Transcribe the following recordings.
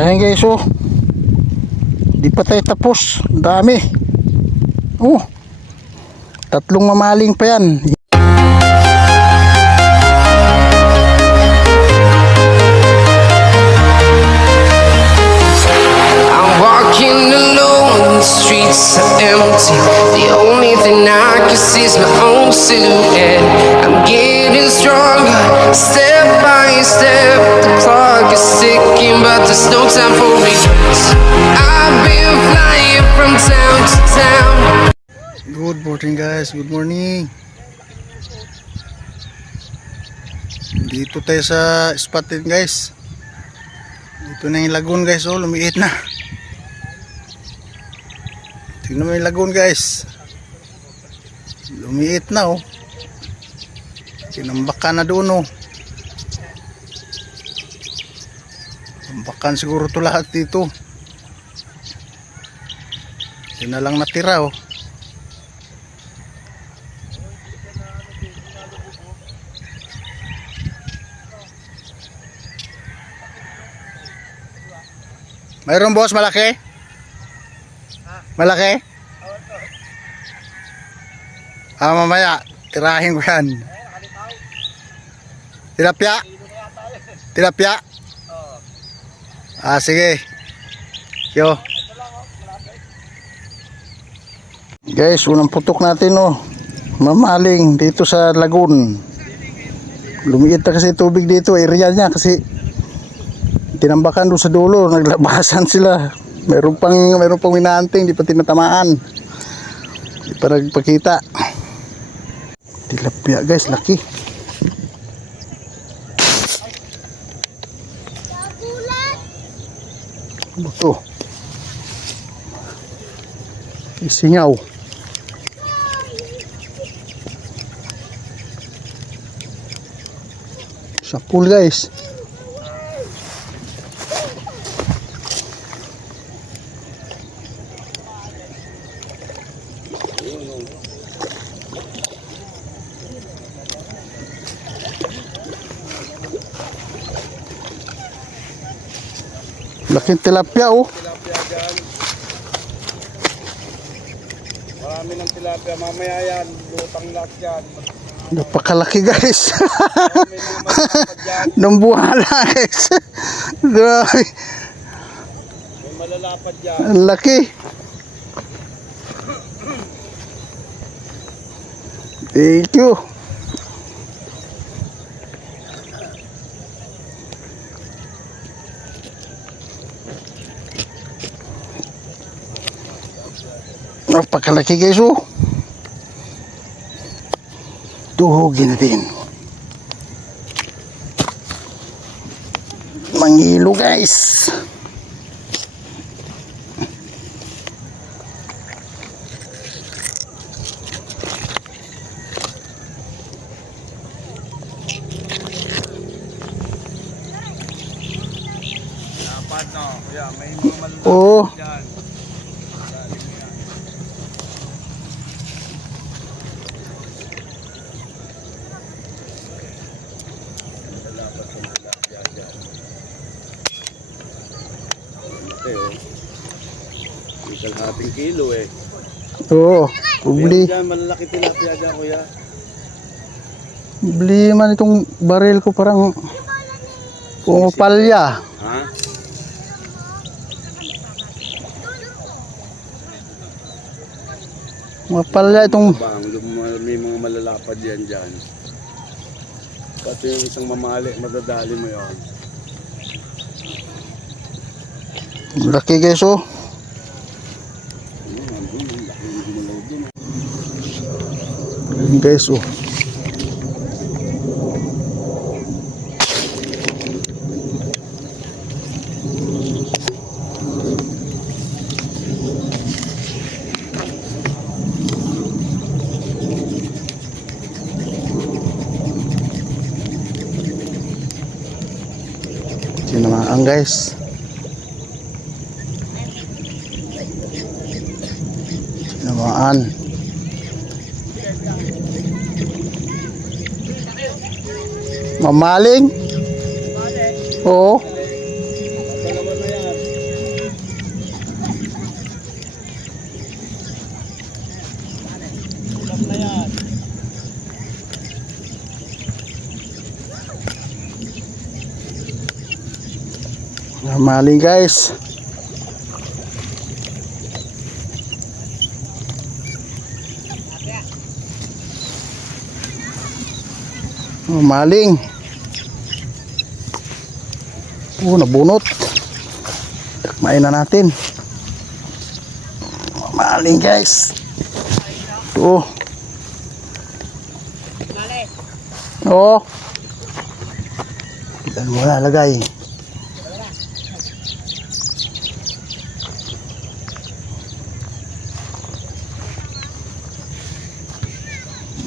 Ayan guys, oh. Di pa tayo tapos. Ang dami. Oh. Tatlong mamaling pa yan. I'm walking alone, the streets are empty. The only thing I can see is my own silhouette. I'm getting stronger, step by step. The clock is ticking, but there's no time for regrets. I've been flying from town to town. Good morning guys, good morning. Dito tayo sa spot din guys. Dito na yung lagoon guys, oh, lumiit na. Tingnan mo yung lagoon guys. Lumiit na, oh. Tinambakan na doon, oh. Tambakan siguro to lahat dito. Yan na lang natira, oh. Mayroon boss, malaki? Malaki? Mamaya, tirahin ko yan. Tilapia? Tilapia? Sige. Yo. Guys, unang putok natin, oh. Mamaling dito sa lagoon. Lumiit na kasi tubig dito, area niya kasi tinambakan doon sa dulo, naglabasan sila. Meron pang hinahunting, hindi pa tinatamaan. Hindi pa nagpakita. Tilapia guys, laki. Ano to? Isingaw. Sa pool guys. Laking tilapia, oh. Tilapia dyan. Marami ng tilapia. Mamaya yan, lutang lahat yan. Napakalaki guys. Nung buhala guys. May malalapad dyan. Ang laki. Thank you. Napakalaki guys, oh. Tuhugin natin. Mangilo guys. Dapat no. Yeah, may mga malalapad Oh. dyan. Kalahating kilo eh. Oo. Ubli. Meron dyan, malalaki tilapia dyan kuya. Ubli man itong baril ko, parang pumapalya. Ha? Mapalya itong Bang, may mga malalapad yan dyan. Pati yung isang mamali, madadali mo yun. laki guys, oh. Ayan guys, oh. Tinamaan guys. Tinamaan. Mamaling? Oo. Ito naman na yan. Mamaling guys. Mamaling. Nabunot. Takmain na natin. Mamaling guys. Ito. Oo. Diyan mo na lagay.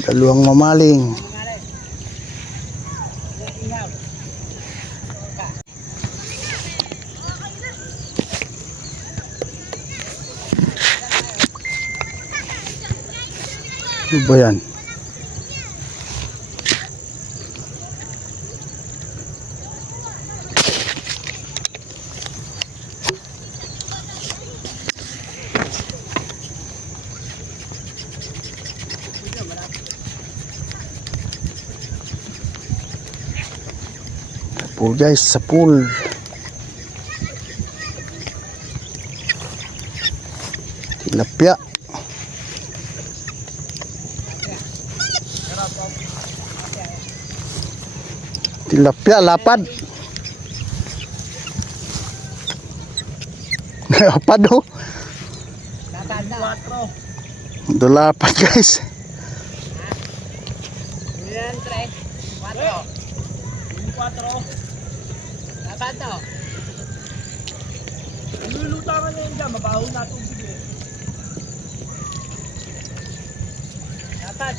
Dalawang mamaling. Ano ba yan? Pool guys, sa pool. Tilapia. Tilapia, lapad. Lapad oh. Ito lapad guys. Lulutangan na yun dyan, mabaho na tubig eh. Dapat.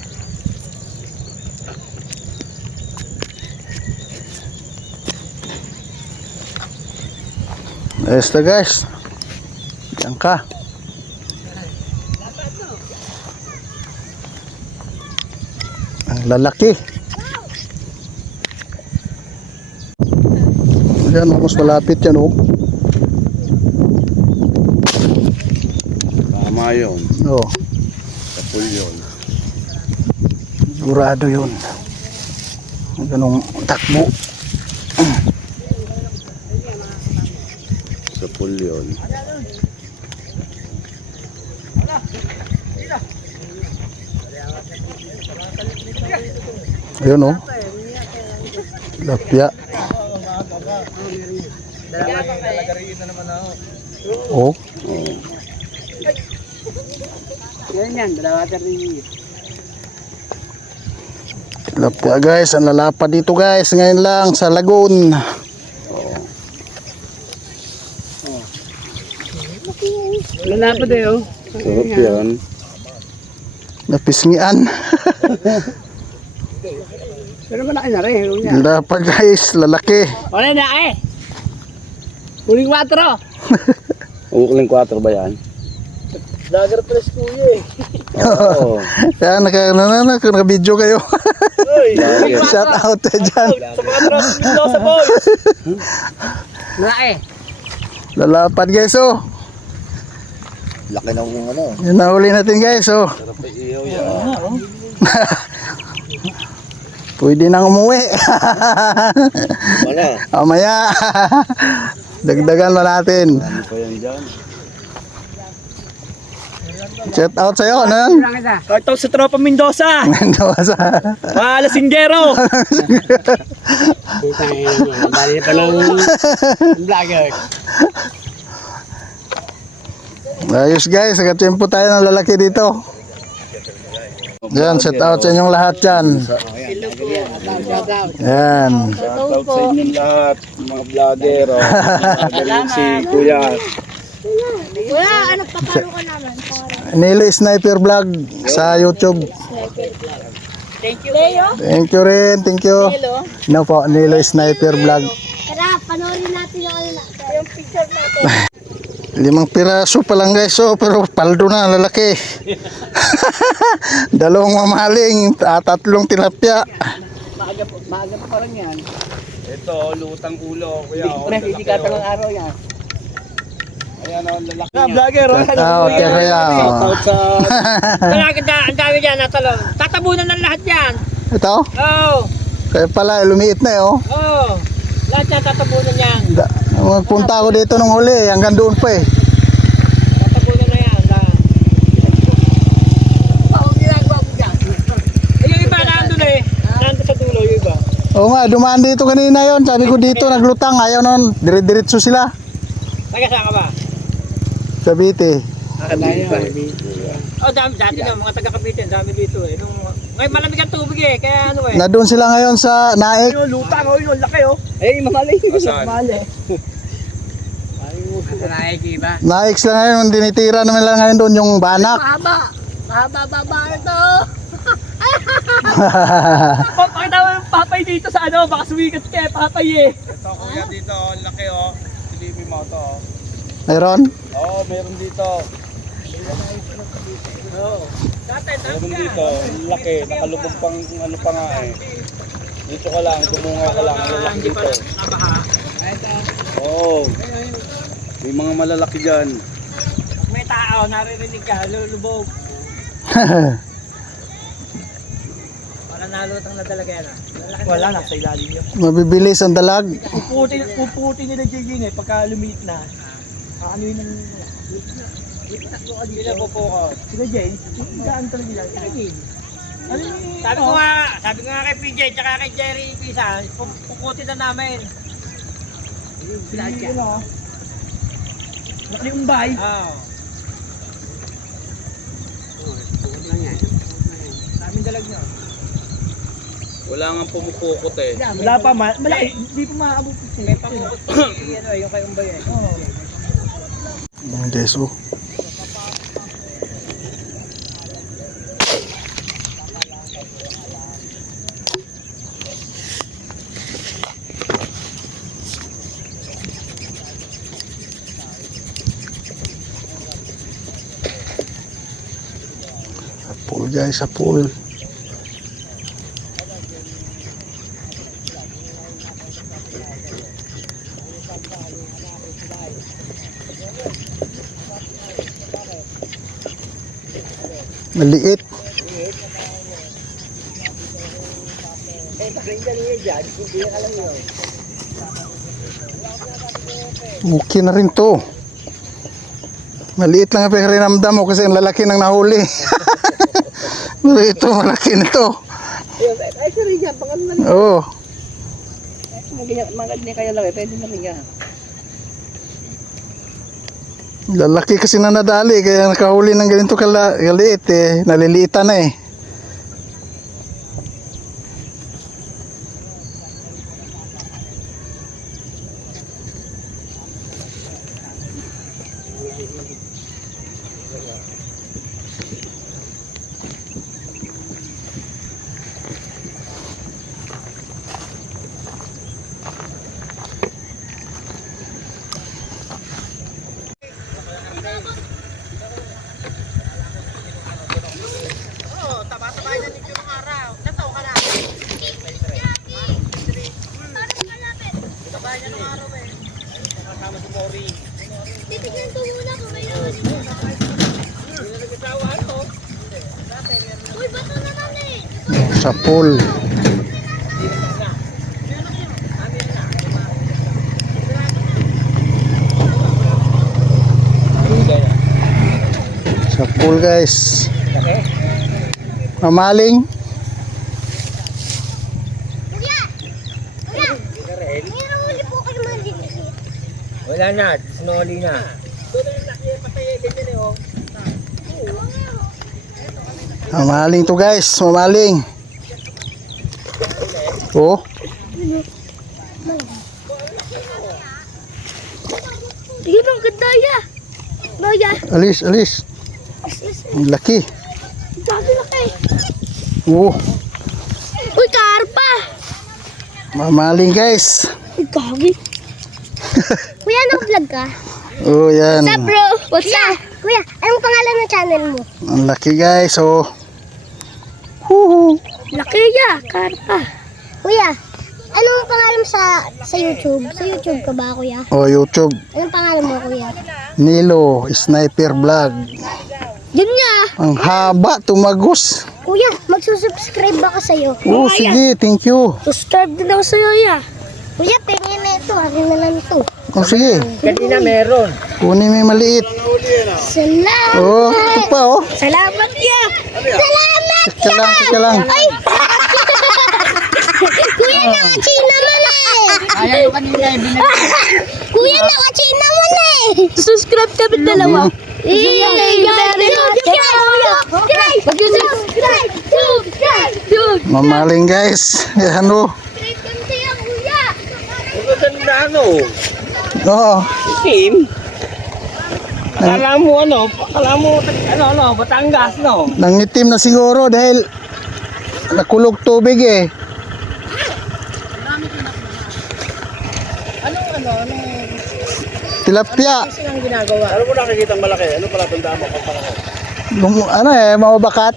Ayos na guys. Diyan ka. Ang lalaki. Ayan, mas malapit yan oh. Tama yun. Oh, Sa pool yun. sigurado yun. Ganong takbo. Sa pool yun. Ayun oh. Tilapia. Lalagariin na naman ako. Oh. Yan, dalawa rin. Tilapia guys, ang lalapad dito guys. Ngayon lang sa lagoon. Lalapad eh oh. Sarap yan. Napisngian. Pero malaki na rin. Lalapad guys, lalaki. Wala na eh. Huling 4. Ukling 4 ba yan? Lager press kuya eh. Oo. Kaya naka-video kayo. Shout out dyan. Sa mga tropas nito sa boys. Malaki. Lalapad guys oh. Laki ng ano. Yan na huli natin guys oh. Sarap ay ihaw yan. Pwede nang umuwi. Wala. Mamaya. Dagdagan pa natin. Ano pa yan dyan? Shout out sa'yo. Ano yan? Kartog sa tropa Mendoza. Mendoza. Mga lasinggero. Dali pa lang vlogger. Ayos guys. Nagatiempo tayo ng lalaki dito. Yan. Shout out sa inyong lahat yan. Yan. Shoutout sa inyong lahat, mga vlogger. Magaling si Kuya. Wala, ano papalo ka naman? Nilo Sniper Vlog sa YouTube. Thank you, Leo. Thank you rin. Thank you. No po. Nilo Sniper Vlog. Tara, panoorin natin yung picture natin. 5 piraso pa lang guys oh, pero paldo na lalaki. 2 mamaling, 3 tilapia. Maaga pa parang yan. Ito, lutang ulo. Kuya, Pre, hindi ka talang araw yan. ayan o, lalaki Ah, niya. vlogger, oh. Okay kaya. Shoutout sa... Ang dami dyan, natalong. Tatabunan ng lahat yan. Ito? Oh, Kaya pala lumiit na eh oh. oh. Lahat yan, tatabunan yan. Magpunta ako dito nung huli, hanggang doon pa eh. Tatabunan na yan. Yung iba nandun eh. Nandun sa dulo yung iba. Oo nga, dumaan dito kanina yon. Sabi ko dito, naglutang. Ayaw nun, dire-diretso sila. Taga saan ka ba? Cavite. Oh, dami dati nga mga taga Cavite, dami dito eh. Ngayon malamig ang tubig eh, kaya ano eh. Na doon sila ngayon sa Naik. Yung lutang oh, yung laki oh. Eh, mamali. Saan? Mamali. Naik iba. Naik sila ngayon, dinitira naman lang ngayon doon yung banak. Mahaba ito. Oh, pakita mo yung papay dito sa ano, baka sumikat kaya papay eh. Ito kuya dito, laki oh. Silipin mo ito oh. Meron? Oo, meron dito. Dati, Meron dito, laki, nakalubog pang ano pa nga eh. Dito ka lang, dumungaw ka lang, lalaki hindi pa dito. nabaha. Oo. May mga malalaki dyan. Pag may tao, naririnig ka, lulubog. Para nalutang na talaga yan ah. Wala na, sa ilalim yun. Mabibilis ang dalag. Uputi nila Jiging eh, pagka lumiit na. Ano yun ang... Sila po ko. Sila Jane, daan talaga yan. Ano yun? Sabi ko nga kay PJ, tsaka kay Jerry Pisa, puputi na namin. Sila dyan. Nakali umbay. Oo. Daming dalag nyo. Wala nga pumupukot eh. Wala pa, malaki, hindi pa maabot. May pamukot ano yung kay umbay eh. Oo. Ang deso. Pool guys, sa pool. Maliit. Okay na rin to. Maliit lang ang pakiramdam mo kasi ang lalaki ng nahuli. Ito, malaki na to. Ay, sorry nga, baka naman. Oo. Mga ganyan kaya lang, pwede na rin nga. Lalaki kasi na nadali kaya nakahuli ng ganito kaliit eh. Naliliitan na eh. Titignan ko muna kung may naman. Uy, bato naman eh. Sa pool. Sa pool guys. Mamaling. Kuya! Kuya! May nahuli po kayo mga dito. Wala na, sinuli na. Mamaling to guys. Mamaling. Oh. Tingnan ang ganda ya. Noya. Alis, alis. Ang laki. Dami laki. Oh. Uy, karpa! Mamaling guys. Uy, kagi. Kuya, nag-vlog ka? Oh, yan. What's up, bro? What's up? Kuya, anong pangalan ng channel mo? Ang laki guys. Oh. Woohoo. Laki ya, karpa. Kuya, anong pangalan mo sa YouTube? Sa YouTube ka ba, kuya? Oh, YouTube. Anong pangalan mo, kuya? Nilo Sniper Vlog. Yun nga. Ang haba, tumagos. Kuya, magsusubscribe ba ka sa'yo? Oh, sige, thank you. Subscribe din ako sa'yo, ya. Kuya, pengen na ito. Akin na lang ito. Oh, sige. Kanina meron. Kunin mo yung maliit. Salamat. Oh, ito pa oh. Salamat ya. Salamat Teka lang, teka lang. Ay! Kuya, naka-chain naman eh. Ayaw yung kanina eh. Kuya, naka-chain naman eh. Subscribe kami dalawa. Mamaling guys. Yan oh. Maganda ano. Oo. Team. Akala mo ano, Batangas no. Nangitim na siguro dahil nakulog tubig eh. Tilapia. Ang ginagawa. Ano mo nakikita malaki? Ano pala tandaan mo? Ano eh, mababakat.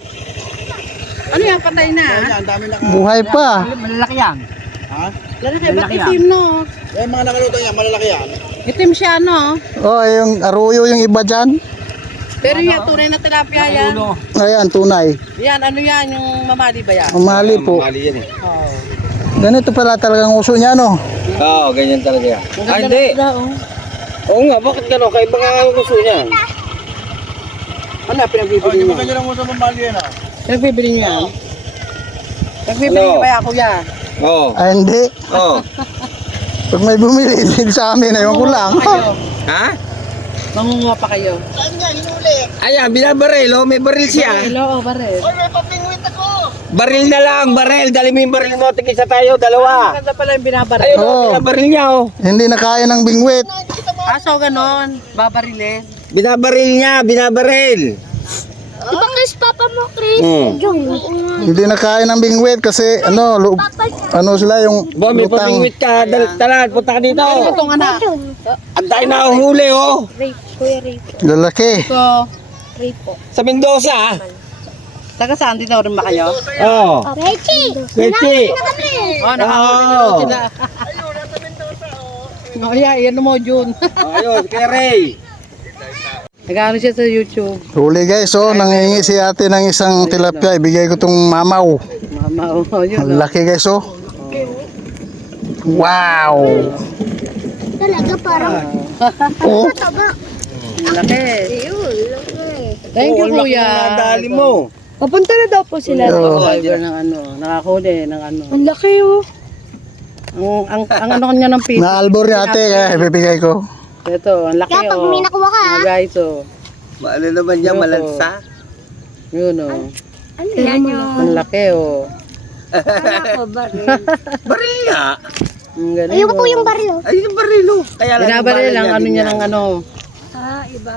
Ano yan, patay na? Ang dami na. Buhay pa. Malalaki yan. Lalaki, ba't Malaki yan. itim no? Eh, mga nakalutang yan, malalaki yan. Itim siya no? Oh, yung aruyo yung iba dyan. Pero yung tunay na tilapia yan. Ulo. Ayan, tunay. Yan, ano yan, yung mamali ba yan? Umali po. Mali yan eh. Oo. Ganito pala talagang uso niya, no? Oo, ganyan talaga yan. Ay, hindi. Oo nga, bakit gano'n? Kaya baka ang gusto niya. Ano, pinagbibili Hindi niyo? mo ganyan ang uso mamali yan ah. Pinagbibili niyo yan? Pinagbibili Ano? niyo ba yan, kuya? Oo. Ay, hindi. Oo. Pag may bumili din sa amin, ewan ko lang. Kayo, Ha? mangunguha pa kayo. Ayan, binabaril oh. May baril siya. Hello, baril. Baril na lang, baril. Dali mo yung baril mo. Tigisa tayo, dalawa. Maganda pala yung binabaril. Ayun Oo. oh, binabaril niya oh. Hindi na kaya ng bingwit. So ganon, babarilin. Binabaril niya, binabaril. Di ba Chris, papa mo, Chris? Hmm. Jung. Hindi na kaya ng bingwit kasi ano sila yung Bo, may lutang. pamingwit ka. Talan, punta ka dito. Ano itong anak? Ang tayo na huli oh. Rape. Kuya, rape. Lalaki. So, Rape po. Sa Mendoza ah. taga saan dito rin ba kayo? Oo. Reggie! Kwechi. Oh, nakahuli na daw sila. Oh, yeah, yan mo, June. Ayun, kay Ray. Nag-ano siya sa YouTube. Huli guys, oh, nangingi si ate ng isang tilapia. Ibigay ko tong mamaw. Mama, oh, yun. Ang laki guys, oh. Wow! Talaga parang Oh, taba. Ang laki. Ayun, laki. Thank you, kuya. Dali mo. Papunta na daw po sila. oh. Driver ng ano, nakahuli ng ano. Ang laki oh. Ang ano kanya ng piso. Naalbor ni ate, kaya ibibigay ko. Ito, ang laki Kaya pag oh. may nakuha ka, Mga guys, oh. Ano naman niya, Yun, malansa? Yun, oh. ano yan yun? Ang laki, oh. Baril nga. Ang galing, Ayun po oh. yung baril oh. Ay, yung barilo. Kaya lang Binabaril lang, ano niya ng ano.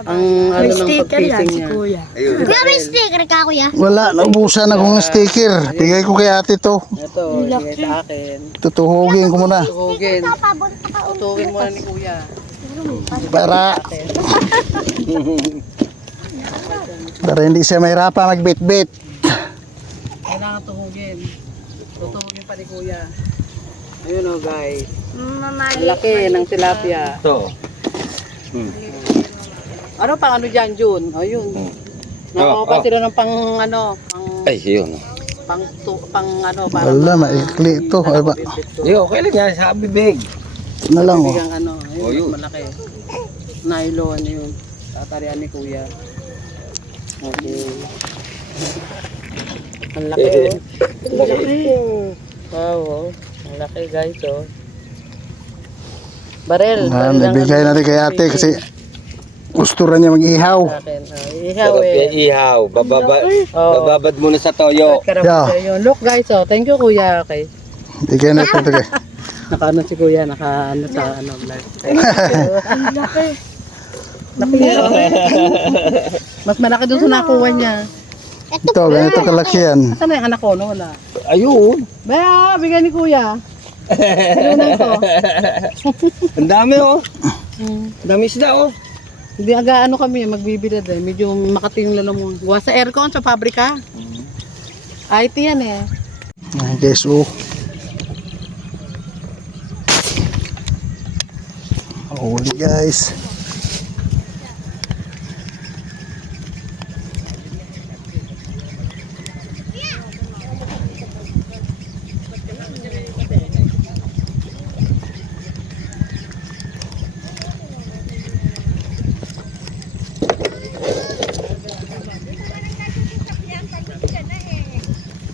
Ang ano ng pagpising niya. Ayun. Kuya, may sticker ka kuya? Wala, naubusan akong sticker. Bigay ko kay ate to. Ito, bigay sa akin. Tutuhugin ko muna. Tuhugin. Pabunta ka oh. Tuhugin mo na ni kuya. Para hindi siya mahirapan magbit-bit. Kailangan tuhugin. Tutuhugin pa ni kuya. Ayun, oh, guys. Ang laki ng tilapia. Ito. Ano pang ano dyan, June? O, yun. Nakuha pa sila ng pang ano, Ay, yun. pang ano, para Wala, maikli ito. Ay ba? Di, okay lang yan. Sa bibig. Ito na lang, oh. bigang ano. Ayun, Oh, yun. malaki. Nylon, yun. Tatarian ni kuya. Okay. Ang laki, oh. Ang laki. Wow, oh. Ang laki, guys, oh. Barel. Ah, barel ang bibigay ano, natin kay ate kasi gusto rin niya mag-ihaw. sa akin. Ihaw, Sarap yan, eh. ihaw. Oh. Bababad muna sa toyo. Karap Yeah. siya yun. Look, guys, oh. Thank you, kuya. Okay. Bigay natin ito kay. Naka-ano si kuya, naka-ano sa ano, live. Ang laki. Laki oh. Mas malaki doon sa nakuha niya. Ito, ganito kalaki yan. Saan na yung anak ko? No, wala. Ayun. Baya, bigyan ni kuya. Ilunan ko. Ang dami oh. Ang dami isda oh. Hindi aga ano kami, magbibilad eh. Medyo makati yung lalo mo. Gawa sa aircon, sa pabrika. IT yan eh. Ah, guys, oh. Huli guys.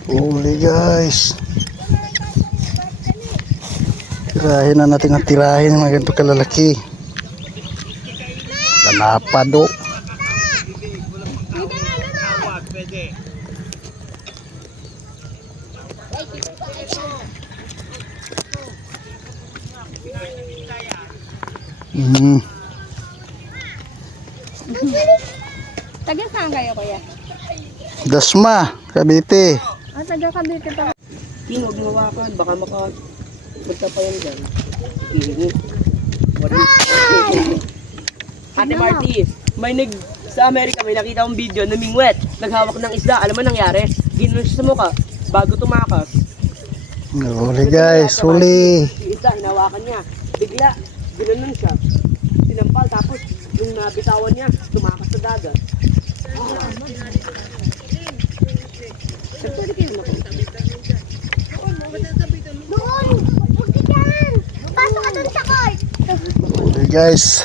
Huli guys. Tirahin na natin ang tirahin ng mga ganito kalalaki. Kanapad o. Taga saan kayo, kuya? Dasma, Cavite. Taga Cavite pa. Huwag mawakan, baka magtapa yan dyan. Ate Marty, sa Amerika may nakita akong video na mingwet, naghawak ng isda. Alam mo nangyari? Ginulo siya sa mukha bago tumakas. Huli guys, huli. Yung isda, hinawakan niya. Bigla, ginanon siya. Sinampal, tapos yung nabitawan niya, tumakas sa dagat. Siyempre, kayo na po. Doon! Huwag ka dyan! Pasok ka dun sa court! Huli guys.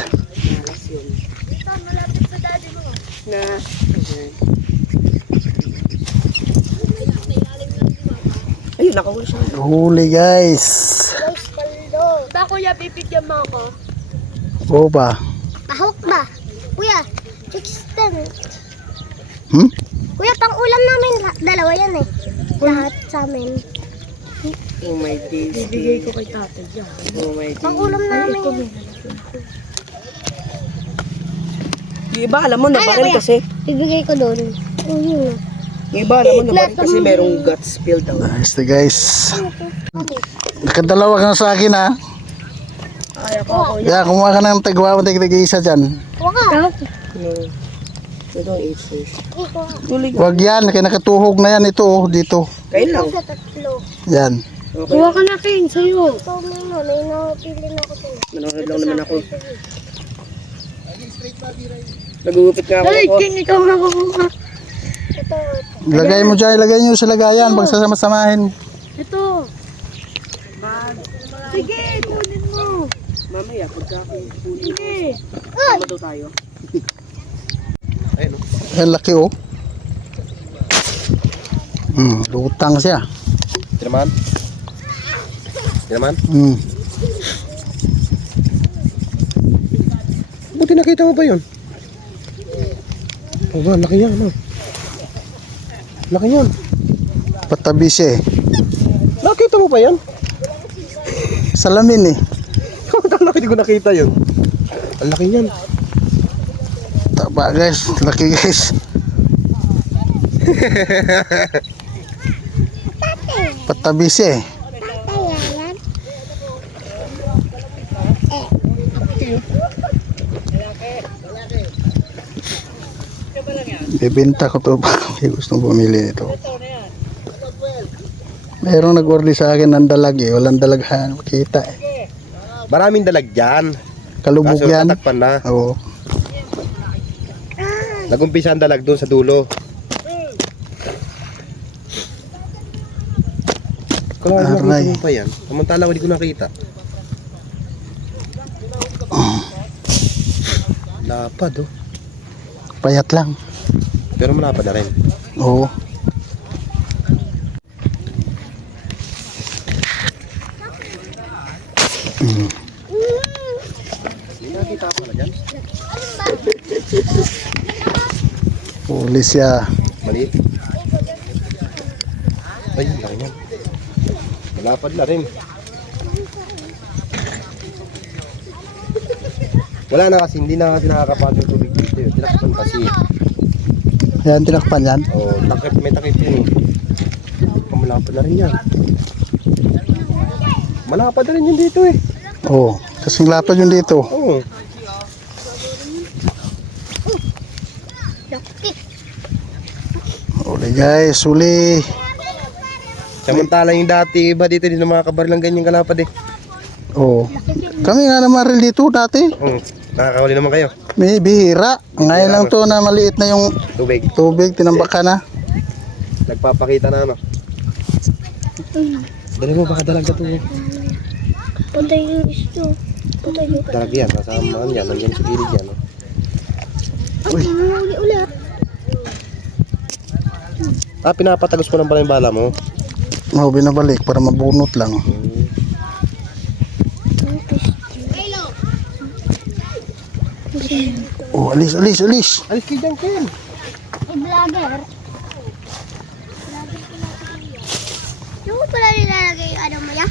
Dito, malapit sa daddy mo. Na, ayun, nakahuli siya. Huli guys. Guys, paldo. Ba, kuya, bibigyan mo ako? O ba? Pahawak ba? Kuya, 610. Kuya, pang ulam namin, dalawa yan eh. Lahat sa amin. Oh my days. Bibigay ko kay tatay dyan. Oh my Pang days. ulam namin. Yung iba, alam mo, nabaril kuya. kasi. Bibigay ko doon. Ayun. Yung iba, alam mo, nabaril kasi merong gut spill daw. Nice to guys. Nakadalawa ka na sa akin ha. Ay, ako. Kaya kumuha ka ng tagwa mo tig-isa dyan. Huwag ka. No. Ito ang 8 fish. Iko. Tuloy ka. Huwag yan, kaya nakatuhog na yan ito oh, dito. Kain lang. Sa tatlo. Yan. Okay. Kuha ka na, King, sa'yo. Ito mo na, may nakapili na ako sa'yo. Manonood lang naman ako. Nagugupit nga ako. Ay, King, ikaw na kukuha. Ito. Ilagay mo dyan, ilagay nyo sa lagayan. Pagsasama-samahin. Ito. Sige, kunin mo. Mamaya, pagka ako huli. Sige. Tama daw tayo. Ayun o. Yan, laki oh. Lutang siya. Tinaman? Tinaman? Buti nakita mo ba yun? Oh, ba, laki yan, ano? Laki yan. Patabi siya eh. Nakita mo ba yan? Salamin eh. Hindi ko nakita yun. Ang laki yan. Taba guys, laki guys. Patabi siya eh. Ayan. Bibenta ko to pag may gustong bumili nito. Mayroong nag-order sa akin ng dalag eh. Walang dalaghan. Kita eh. Maraming dalag dyan. Kalubog Kaso yan. tatakpan na. Oo. Nagumpisa ang dalag doon sa dulo. Kung Aray. nakita mo pa yan, samantala hindi ko nakita. Lapad oh. Payat lang. Pero malapad na rin. Oo. Nakita ko na dyan. Huli siya. Maliit. Ay, laki niyan. Malapad na rin. Wala na kasi, hindi na kasi nakakapatong tubig dito yun. Tinakpan kasi. Yan, tinakpan yan. Oh, takip, may takip yun eh. Malapad na rin yan. Malapad na rin yun dito eh. Oo. Kasing lapad yun dito. Oo. Huli guys, huli. Samantala yung dati, iba dito din mga kabaril ng ganyang kalapad eh. Oo. Kami nga naman rin dito dati. Oo, nakakahuli naman kayo. May bihira. Ngayon lang to na maliit na yung Tubig. tubig. Tinambakan na. Nagpapakita na ano. Dali mo, baka dalag ka to. Punta yung isto. Punta yung Dalag yan, kasama yan, nandiyan sa gilid yan. Uy. Uli ulit. Pinapatagos ko lang pala yung bala mo. Oo, binabalik para mabunot lang. Oh, alis. Alis kayo dyan, Ken. Vlogger. Yung ko pala nilalagay yung ano mo yan?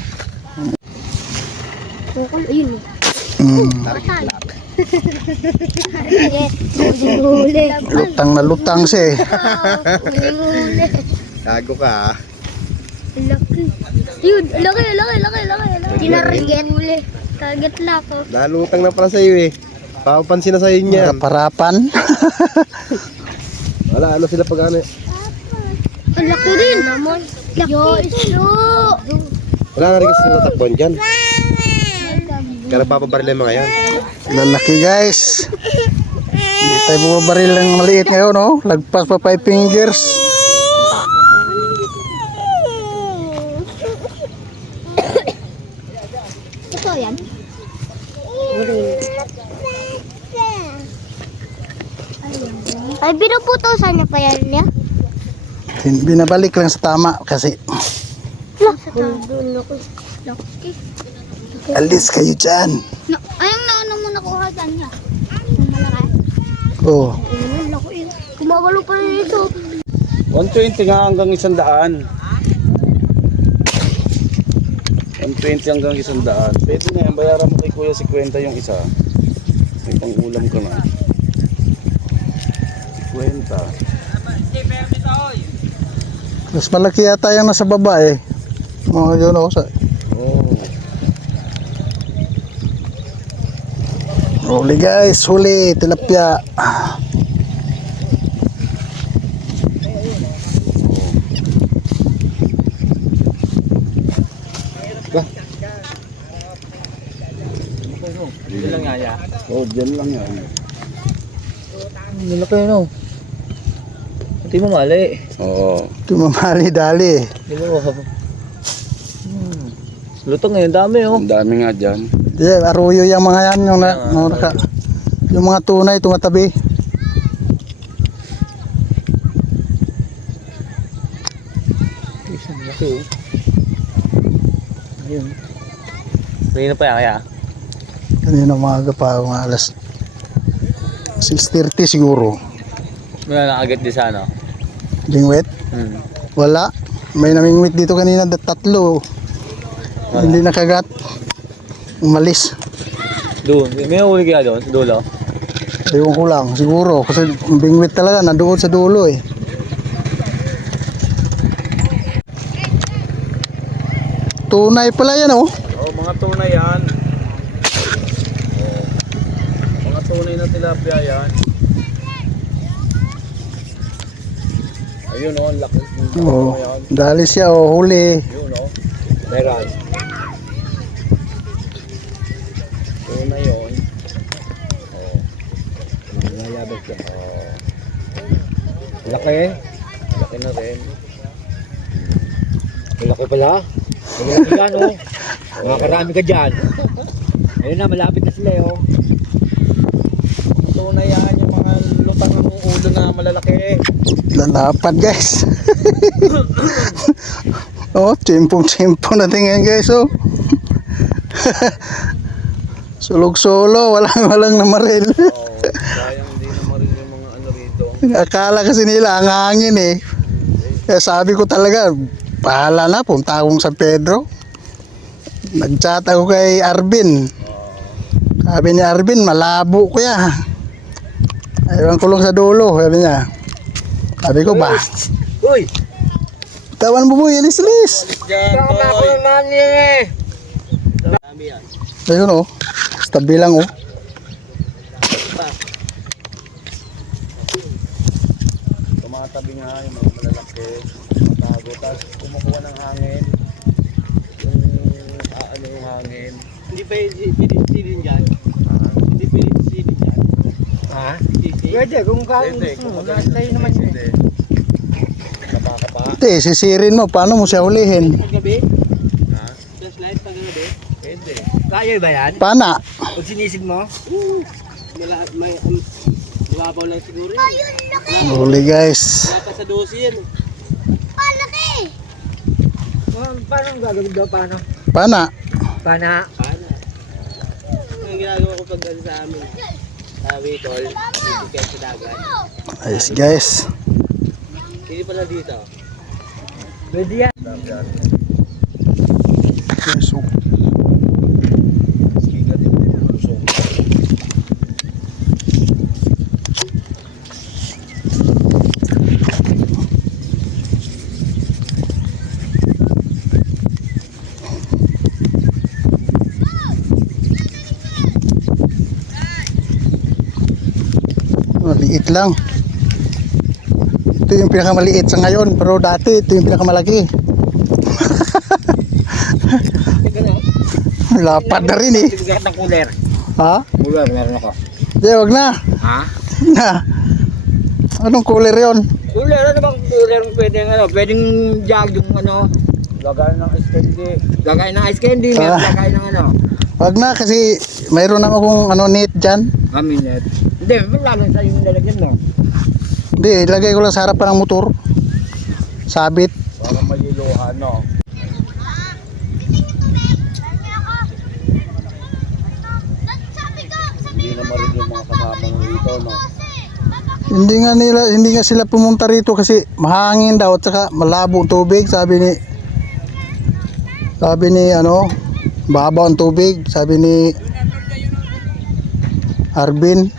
Tukol, ayun eh. Mm. Huli. Lutang na lutang siya eh. Huli. Gago ka, Laki. Yun, laki. Tinarget. Target lang ako. Nalutang na pala sa'yo eh. Papapansin na sa'yo niyan. Kaparapan. Wala, ano sila pag ano eh. Ang laki rin. Yo, iso. Wala na rin kasi sila takbuhan dyan. Kaya nagpapabaril yung mga yan. Lalaki guys. Hindi tayo bumabaril ng maliit ngayon, no? Lagpas pa 5 fingers. Ito yan. Ay, binuputosan niya pa yan niya. Binabalik lang sa tama kasi Laki. alis kayo dyan. Ayong naano mo nakuha dyan niya. Ang malaki. Oh, Ayun, laki. Kumabalo pa rin ito. 120 nga hanggang 100. 120 hanggang 100. Pwede na yan, bayaran mo kay Kuya 50 yung isa. May pang-ulam ka na. 50. mas malaki yata yung nasa baba eh. Oh, yun oh. Oh. Huli guys, huli, tilapia. Oh, dyan lang yan. Malaki no. Hindi mo mali. Oo. Tumamali-dali. Hindi mo. Lutong ngayon, dami oh. Ang dami nga dyan. Yeah, aruyo yung mga yan, yung mga tunay tumatabi. Isang laki oh. Ayun. Kanina pa yan kaya? Kanina umaga pa, mga alas 6:30 siguro. May nakagat di sa ano? Lingwit? Wala. May namingwit dito kanina, tatlo. Hindi nakagat. Umalis. Doon. May huli kaya doon? Sa dulo? Ewan ko lang, siguro. Kasi ang bingwit talaga, nandoon sa dulo eh. Tunay pala yan oh. Oh, mga tunay yan. Oh. Mga tunay na tilapia yan. Ayun oh, ang laki. Oh, dali siya oh, huli. Yun oh. Meron. Tunay yun. Oh. Nangyayabot siya. Oh. Laki. Laki na rin. Malaki pala. Malaki yan oh. Makakarami ka dyan. Ayun na, malapit na sila oh. Tunay yan yung mga lutang ng ulo na malalaki. Lalapad guys. Oh, timpong-timpong natin ngayon guys oh. Sulog-solo, walang namaril. Oh, sayang hindi naman rin yung mga ano rito. Akala kasi nila ang hangin eh. Kaya sabi ko talaga, bahala na, punta akong San Pedro. Nag-chat ako kay Arvin. Sabi ni Arvin, malabo kuya. Aywan ko lang sa dulo, sabi niya. Sabi ko ba? Uy! Tawan mo boy, alis-alis. Diyan, Ako naman eh! Dami yan. Ayun oh, tabi lang oh. Tumatabi nga yung mga malalaki. Matago. Tapos kumukuha ng hangin. Ano yung hangin. Hindi pa silin dyan? Hindi pa silin dyan? Ha? Pwede, kung Pwede, kung magaling naman siya. Kapaka. Ate, sisirin mo, paano mo siya hulihin? Paggabi? Ha? Flashlight paggabi? Pwede. Kaya ba yan? Pana. Pag sinisid mo? May mababaw lang siguro yun. Huli guys. Wala pa sa 12 yan. Paano ang gagawin daw? Paano? Pana. Pana. Ang ginagawa ko pag sa amin. Sabi ko, bibigyan sa dagat. Ayos guys. Hindi pala dito. Pwede yan. Guys, oh. Maliit lang. Ito yung pinakamaliit sa ngayon, pero dati ito yung pinakamalaki. Lapad na rin eh. Bibigyan ka ng cooler. Ha? Cooler, meron ako. Di, wag na. Ha? Na. Anong cooler yon? Cooler, ano bang cooler pwedeng ano? Pwedeng jug yung ano? Lagay ng ice candy. Lagay ng ice candy, meron lagay ng ano? Wag na kasi mayroon naman akong ano net dyan. Kaminet. Hindi, lalo sa yung lalagyan mo. Hindi, ilagay ko lang sa harapan ng motor. Sabit. Para mayiluhan, no? Hindi naman rin yung mga kasama ng dito, no? Hindi nga sila pumunta rito kasi mahangin daw at saka malabo ang tubig, sabi ni ano, babaw ang tubig, sabi ni Arvin.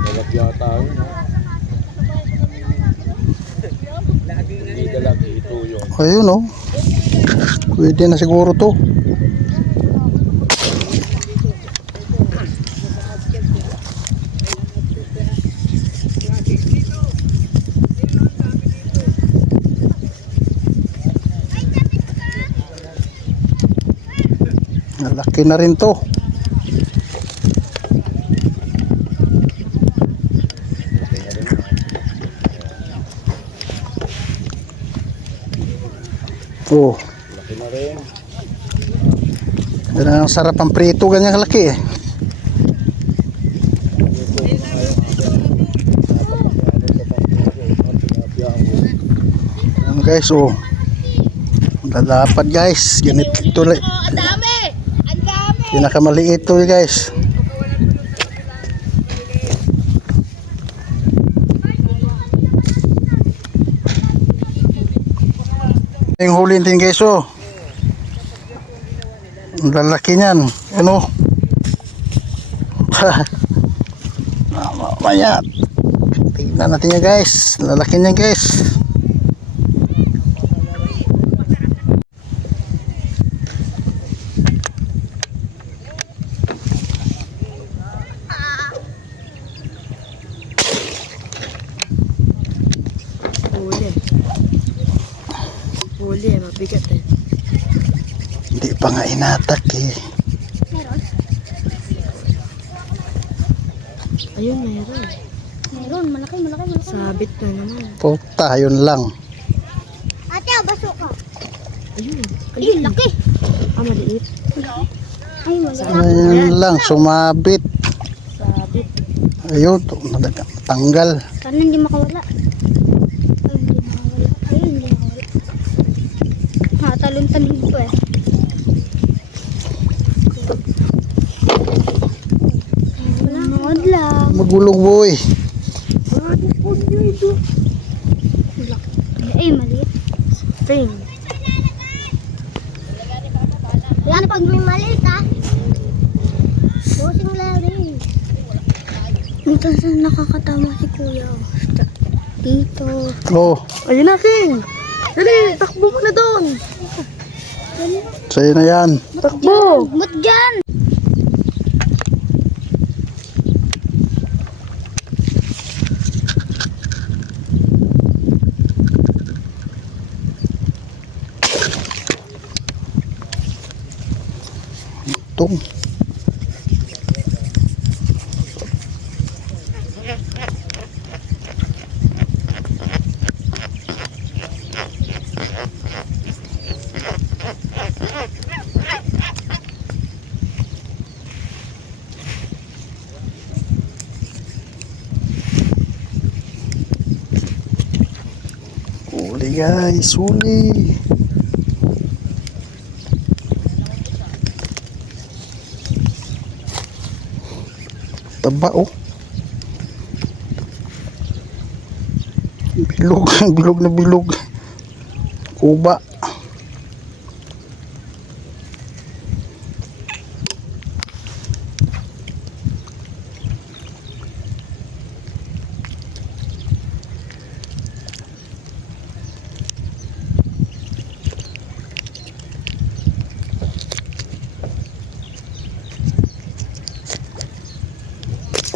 Dalag yata yun, no? Hindi dalag, ito yun. Ayun oh. Pwede na siguro to. Malaki na rin to. Oh. Laki na rin. Yan ang sarap ang prito, ganyan kalaki eh. Yan guys, oh. Lalapad guys. Ganito ito. Pinakamaliit to guys. Yung huli din guys, oh. Ang lalaki niyan. Ano? Mamaya. Tignan natin niya guys. Lalaki niyan guys. Huli, mabigat eh. Hindi pa nga inatak eh. Ayun, mayroon. Meron, malaki. Sabit na naman. Puta, yun lang. Ate, baso ka. Ayun. Ayun, laki. Ah, maliit. Ay, mali. Ayun lang, sumabit. Sabit. Ayun, tanggal. Sana hindi makawala. Ayun, hindi makawala. Talon-talon ko eh. Wala lang. Magulong boy. Ay, maliit. Spring. Yan pag may maliit ah. Busing lari. Dito saan nakakatama si kuya. Dito. Oh, Ayun na, King. Dali, takbo mo na doon. sa'yo na yan. Takbo. Ba't dyan? Tung. guys, huli. Taba oh. Bilog, bilog na bilog. Kuba.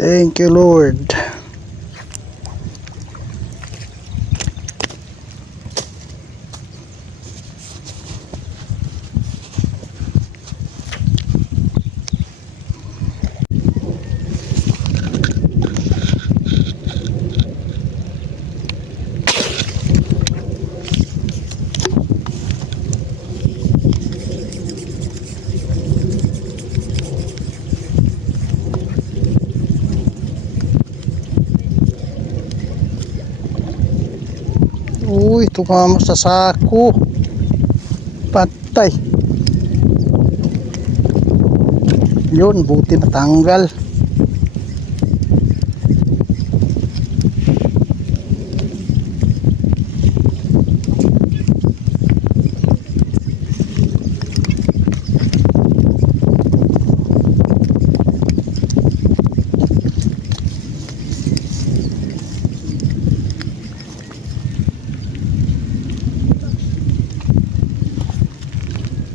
Thank you, Lord. Uy, tumama sa sako. Patay. Yun, buti natanggal.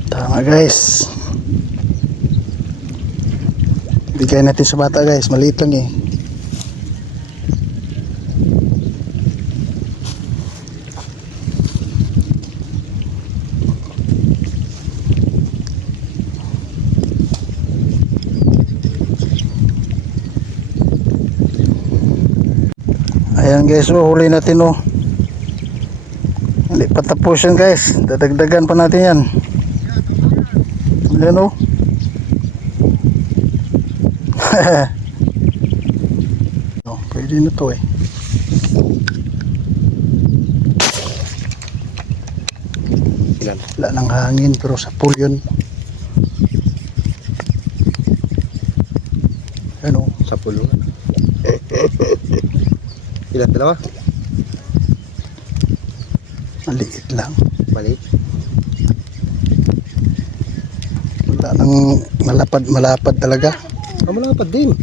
Tama guys. Bigay natin sa bata guys, maliit lang eh. Ayan guys, oh, huli natin oh. Hindi pa tapos yan guys, dadagdagan pa natin yan. Ayan oh. No, pwede na to eh. Ilan? Wala nang hangin pero sa pool yun. Ayan oh. Sa pulungan. Ilan? Dalawa? Maliit lang. Maliit. Wala nang malapad talaga. Ah, malapad din.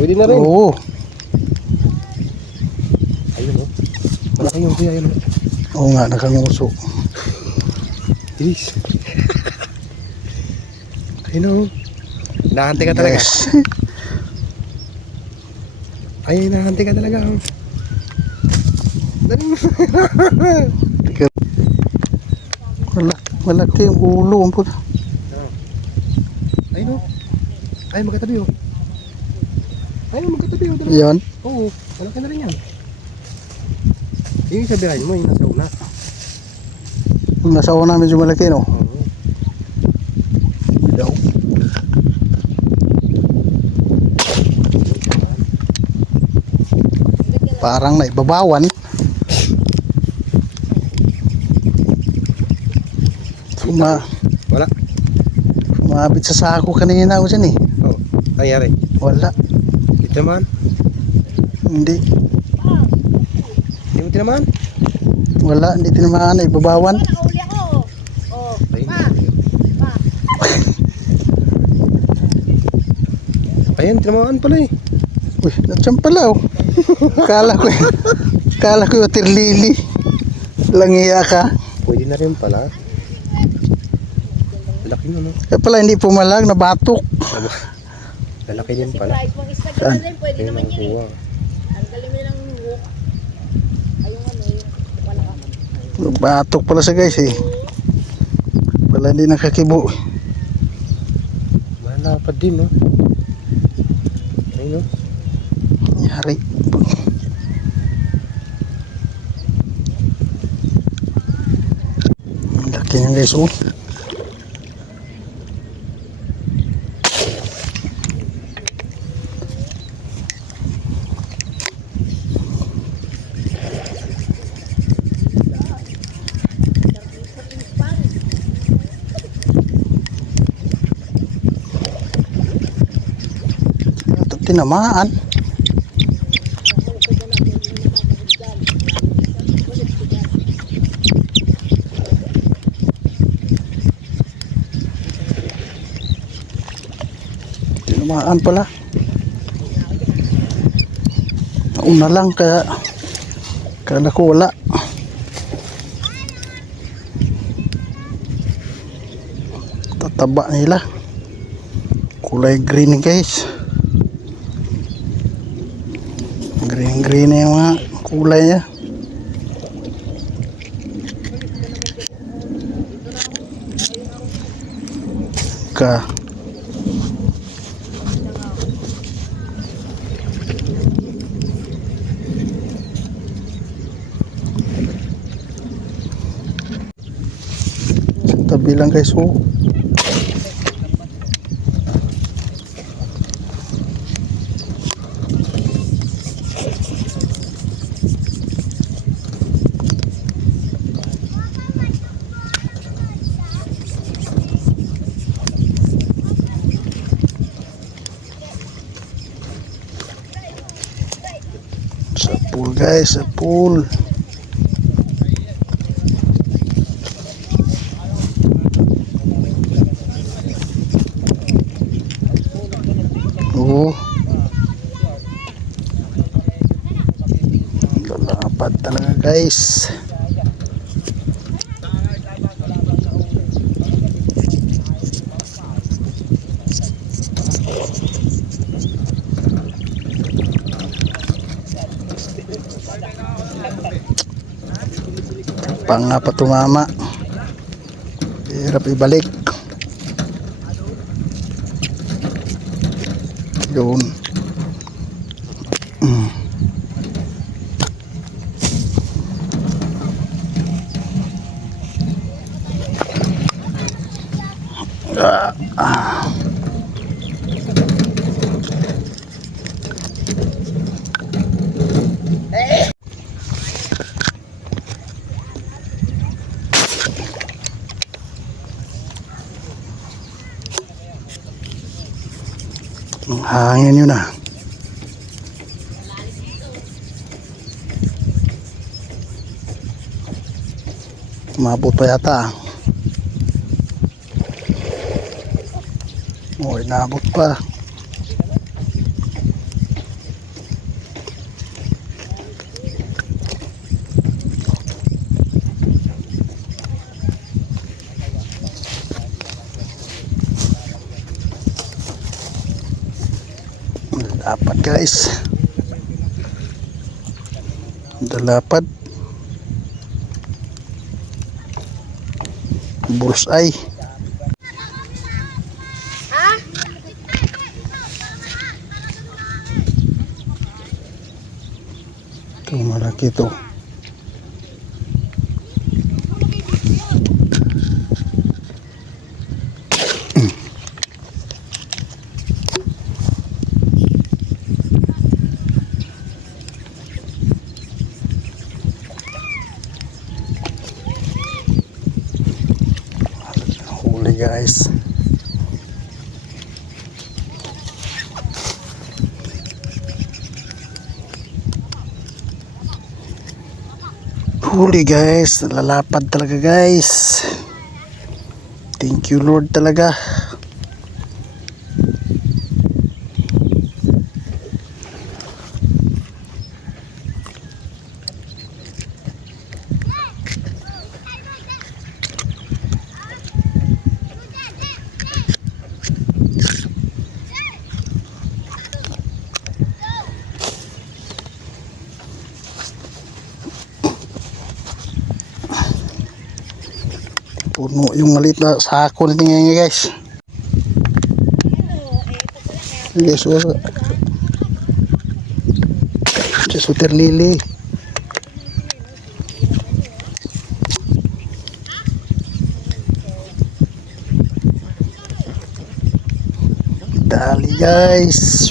Pwede na rin. Oo. Ayun oh. Malaki yung kuya, ayun oh. Oo nga, nakanguso. Bilis. Ayun oh. Nahante ka talaga. Yes. Ay, nahante ka talaga oh. Dali mo. Malaki yung ulo. Ang puta. Ayun oh. Ay, magkatabi oh. Ayun, magkatabi oh. Dalawa. Yan. Oo, malaki na rin yan. Yung sabihin mo, yung nasa una. Yung nasa una medyo malaki no. Oo. Daw. Parang naibabawan. Wala. Sumabit sa sako kanina ako dyan eh. Oo. Nangyari. Wala. Ito naman. Hindi. Hindi mo tinamaan. Wala. Hindi tinamaan. Naibabawan. Ayun. Ayun, tinamaan pala eh. Uy, nandiyan pala oh. Kala ko yung tirlili. Langiya ka. Pwede na rin pala. Laki mo no. Kaya pala hindi pumalag. Nabatok. Lalaki din pala. Saan? Ayun ang kuha. Nabatok pala sa guys eh. Pala hindi nakakibo. Malapad din no. Ayun no. Yari. Ang laki niyan guys oh. Tinamaan. Tinamaan pala. Nauna lang kaya kala ko wala. Tataba nila. Kulay green guys. Green na yung mga kulay niya. Ka. Sa tabi lang guys, oh. Sa pool guys, sa pool. Oh. Lalapad talaga guys. Pang nga pa tumama. Hirap ibalik. Yun. Ang hangin yun ah. Umabot pa yata ah. Oh, inabot pa. Dapat guys. Dalapat. Bullseye. Ito malaki to. Huli guys. Huli guys, lalapad talaga guys. Thank you Lord talaga. Puno yung maliit na sako na tingnan nyo guys. Yes, wala. Just water lily. Dali guys.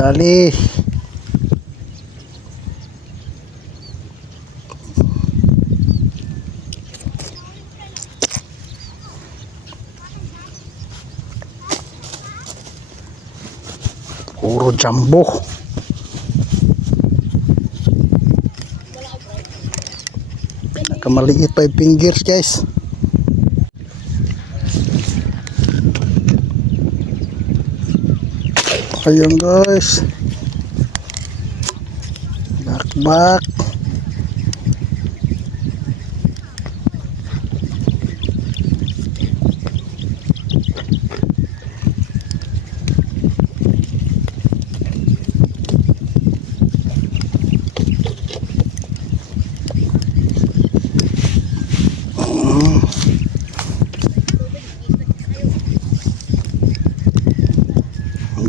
Dali. Puro jumbo. Pinakamaliit 5 fingers guys. Ayun guys. Back.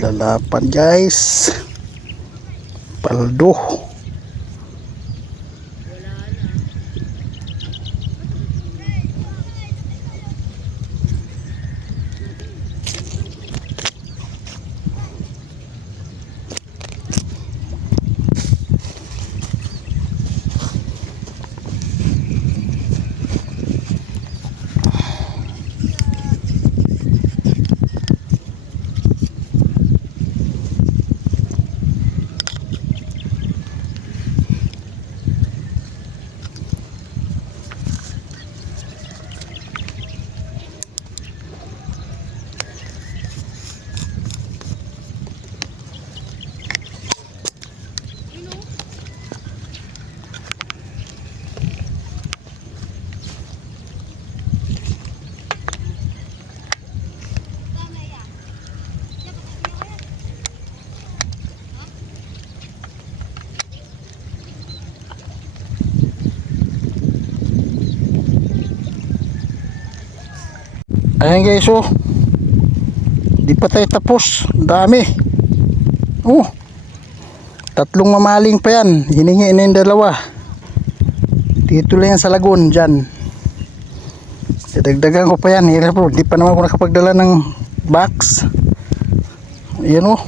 Lalapan guys. Paldo. Ayan guys, oh. Di pa tayo tapos. Dami. Oh. 3 mamaling pa yan. Hiningi na yung 2. Dito lang yan sa lagoon. Dyan. Dagdagan ko pa yan. Hirap bro. Di pa naman ako nakapagdala ng box. Ayan, oh.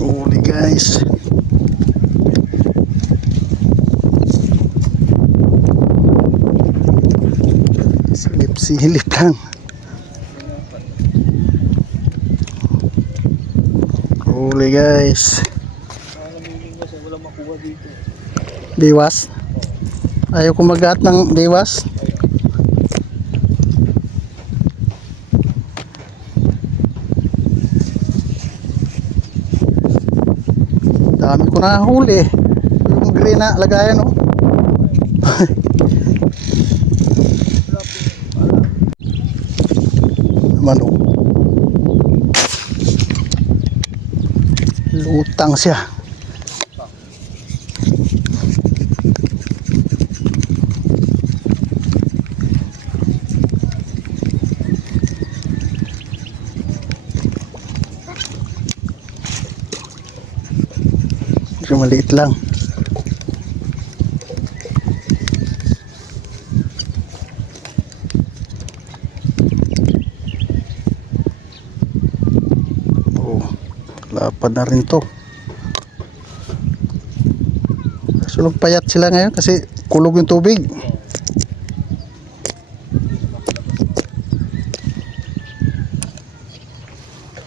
Huli guys. Silip lang. Huli guys. Diwas. Ayaw kumagat ng diwas. Dami ko na huli. Yung green na lagayan, oh. Naman, oh. Lutang siya. Maliit lang. Oh, lapad na rin to. Sulog payat sila ngayon kasi kulog yung tubig.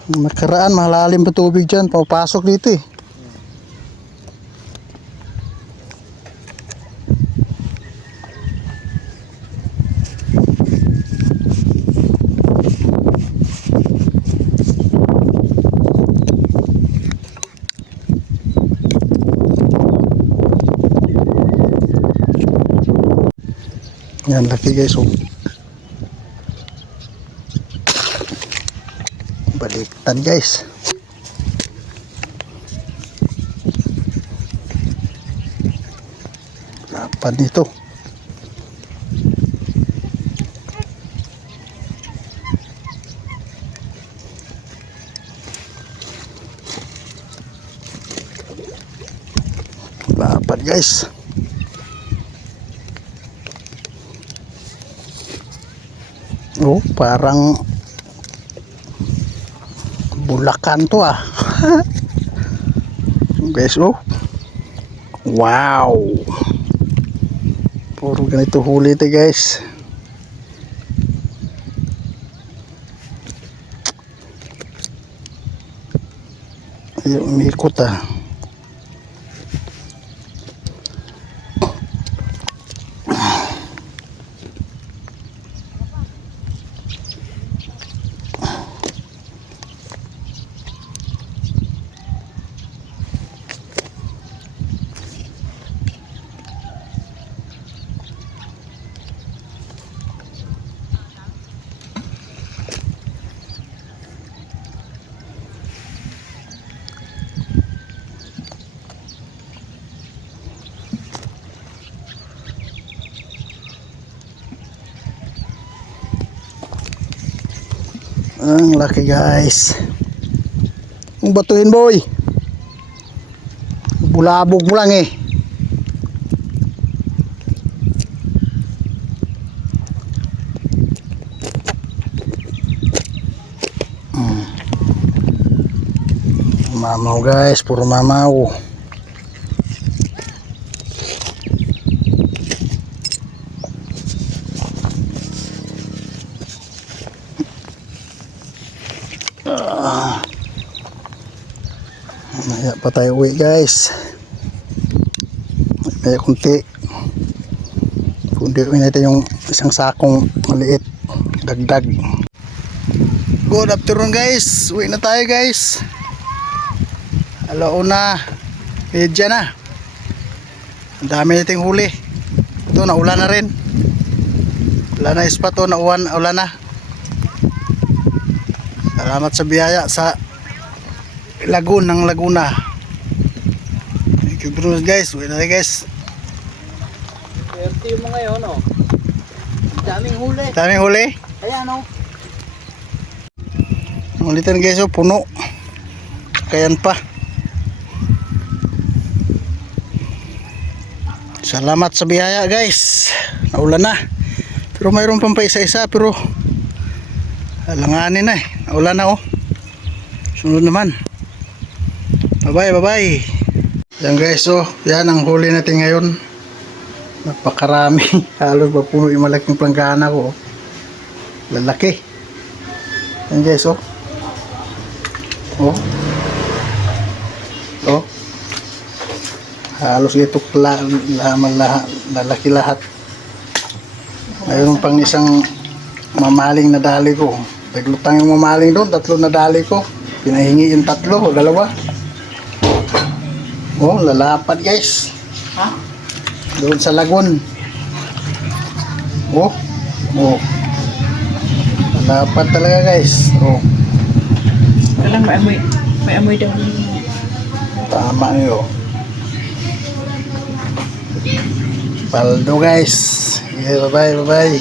Nakaraan malalim pa tubig dyan. Papasok dito eh. Yan, laki guys, oh. Baliktad guys. lapad nito. Lapad guys. Oh, parang Bulacan to ah. Guys, oh. Wow. Puro ganito huli ito guys. Ayaw umikot ah. Ang laki guys. Ang batuhin boy. Bulabog mo lang eh. Mamaw guys, puro mamaw. Maya pa tayo uwi guys. Maya kunti. Kundi natin yung isang sakong maliit. Dagdag. Good afternoon guys. Uwi na tayo guys. Alauna. Medya na. Ang dami nating huli. Ito naulan na rin. Wala na ispa to. Ulan na. Salamat sa biyaya sa Lagoon ng Laguna. Thank you bro guys. Uwi na tayo guys. Swerte mo ngayon, oh. Daming huli. Daming huli. Ayan, oh. Ulitan guys, oh, puno. Kayan pa. Salamat sa biyaya guys. Naulan na. Pero mayroon pang pa isa-isa pero alanganin na eh. Naulan na oh. Sunod naman. Bye bye. Yan guys, oh, yan ang huli natin ngayon. Napakarami. Halos mapuno yung malaking planggana ko. Oh. Lalaki. Yan guys, oh. Oh. Oh. Halos ito lalaki lahat. Mayroon pang isang mamaling na dali ko. Naglutang yung mamaling doon, 3 na dali ko. Pinahingi yung 3 o 2. Oh, lalapad guys. Ha? Doon sa lagoon. Oh. Oh. Lalapad talaga guys. Oh. Walang may amoy daw. Tama nyo. Paldo guys. Okay, bye bye.